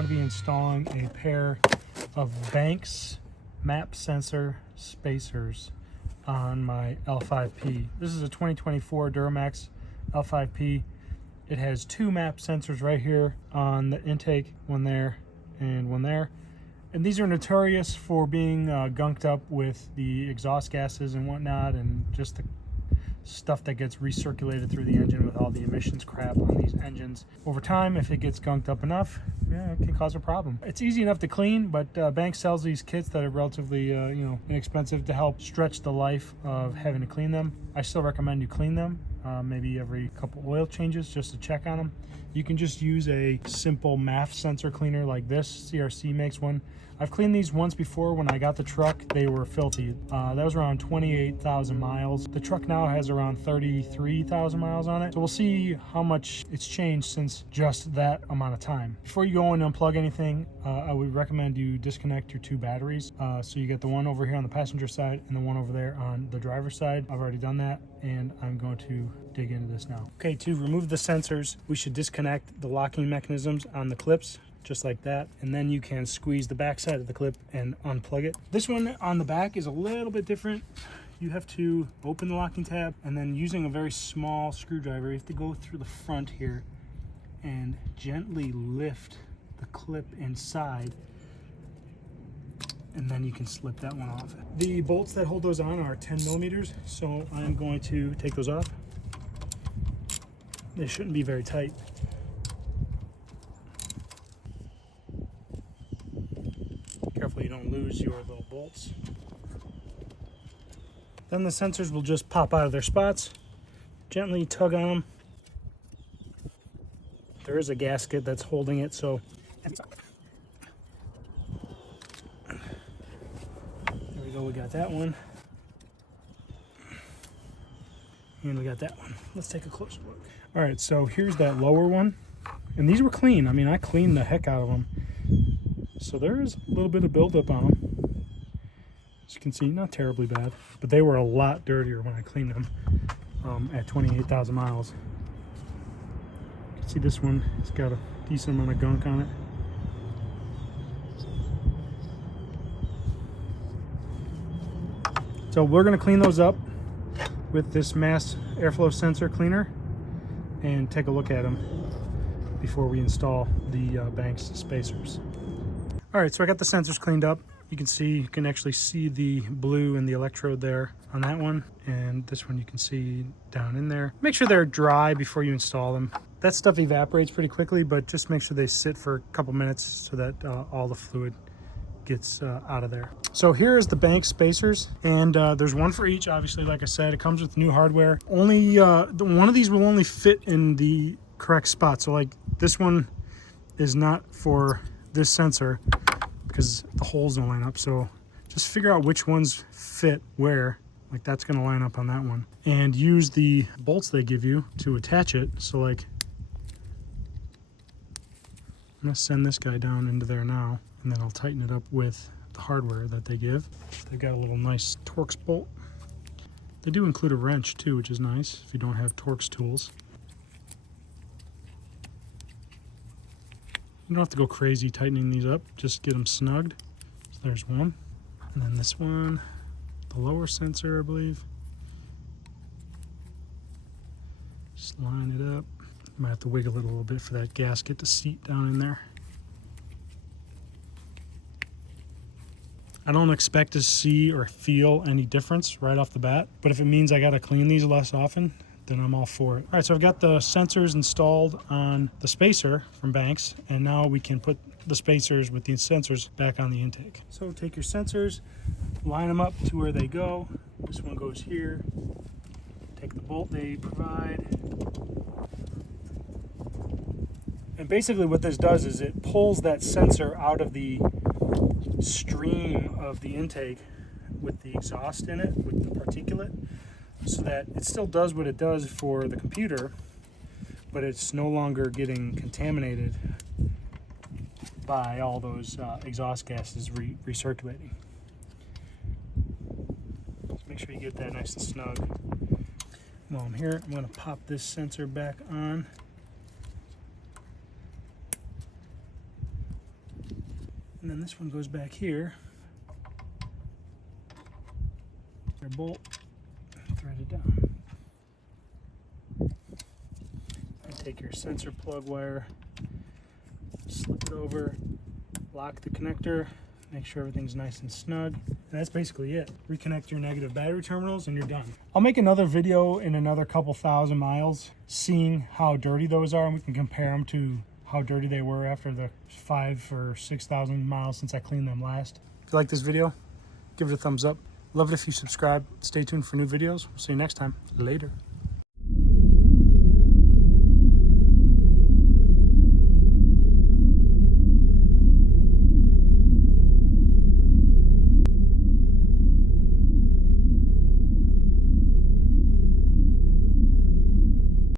going to be installing a pair of Banks map sensor spacers on my L5P. This is a 2024 Duramax L5P. It has two map sensors right here on the intake, one there and one there. And these are notorious for being gunked up with the exhaust gases and whatnot, and just the stuff that gets recirculated through the engine with all the emissions crap on these engines. Over time, if it gets gunked up enough, yeah, it can cause a problem. It's easy enough to clean, but Banks sells these kits that are relatively inexpensive to help stretch the life of having to clean them. I still recommend you clean them, maybe every couple oil changes just to check on them. You can just use a simple MAF sensor cleaner like this. CRC makes one. I've cleaned these once before when I got the truck. They were filthy. That was around 28,000 miles. The truck now has around 33,000 miles on it. So we'll see how much it's changed since just that amount of time. Before you go and unplug anything, I would recommend you disconnect your two batteries. So you get the one over here on the passenger side and the one over there on the driver's side. I've already done that, and I'm going to dig into this now. Okay, to remove the sensors, we should disconnect the locking mechanisms on the clips, just like that, and then you can squeeze the back side of the clip and unplug it. This one on the back is a little bit different. You have to open the locking tab, and then using a very small screwdriver, you have to go through the front here and gently lift the clip inside, and then you can slip that one off. The bolts that hold those on are 10 millimeters, so I'm going to take those off. They shouldn't be very tight. Careful you don't lose your little bolts. Then the sensors will just pop out of their spots. Gently tug on them. There is a gasket that's holding it, so there we go, we got that one. And we got that one. Let's take a closer look. All right, so here's that lower one. And these were clean. I mean, I cleaned the heck out of them. So there is a little bit of buildup on them. As you can see, not terribly bad, but they were a lot dirtier when I cleaned them at 28,000 miles. You can see this one, it's got a decent amount of gunk on it. So we're gonna clean those up with this mass airflow sensor cleaner and take a look at them before we install the Banks spacers. All right, so I got the sensors cleaned up. You can actually see the blue and the electrode there on that one, and this one you can see down in there. Make sure they're dry before you install them. That stuff evaporates pretty quickly, but just make sure they sit for a couple minutes so that all the fluid gets out of there. So here is the Banks spacers, and there's one for each. Obviously, like I said, it comes with new hardware. Only one of these will only fit in the correct spot. So like this one is not for this sensor because the holes don't line up. So just figure out which ones fit where. Like that's going to line up on that one, and use the bolts they give you to attach it. So like I'm going to send this guy down into there now, and then I'll tighten it up with the hardware that they give. They've got a little nice Torx bolt. They do include a wrench too, which is nice if you don't have Torx tools. You don't have to go crazy tightening these up, just get them snugged. So there's one. And then this one, the lower sensor, I believe. Just line it up. You might have to wiggle it a little bit for that gasket to seat down in there. I don't expect to see or feel any difference right off the bat, but if it means I gotta clean these less often, then I'm all for it. All right, so I've got the sensors installed on the spacer from Banks, and now we can put the spacers with the sensors back on the intake. So take your sensors, line them up to where they go. This one goes here. Take the bolt they provide. And basically what this does is it pulls that sensor out of the stream of the intake with the exhaust in it, with the particulate, so that it still does what it does for the computer, but it's no longer getting contaminated by all those exhaust gases recirculating. Just make sure you get that nice and snug. While I'm here, I'm going to pop this sensor back on. And then this one goes back here. Your bolt, thread it down. And take your sensor plug wire, slip it over, lock the connector, make sure everything's nice and snug. And that's basically it. Reconnect your negative battery terminals and you're done. I'll make another video in another couple thousand miles seeing how dirty those are, and we can compare them to how dirty they were after the 5,000 or 6,000 miles since I cleaned them last. If you like this video, give it a thumbs up. Love it if you subscribe. Stay tuned for new videos. We'll see you next time. Later.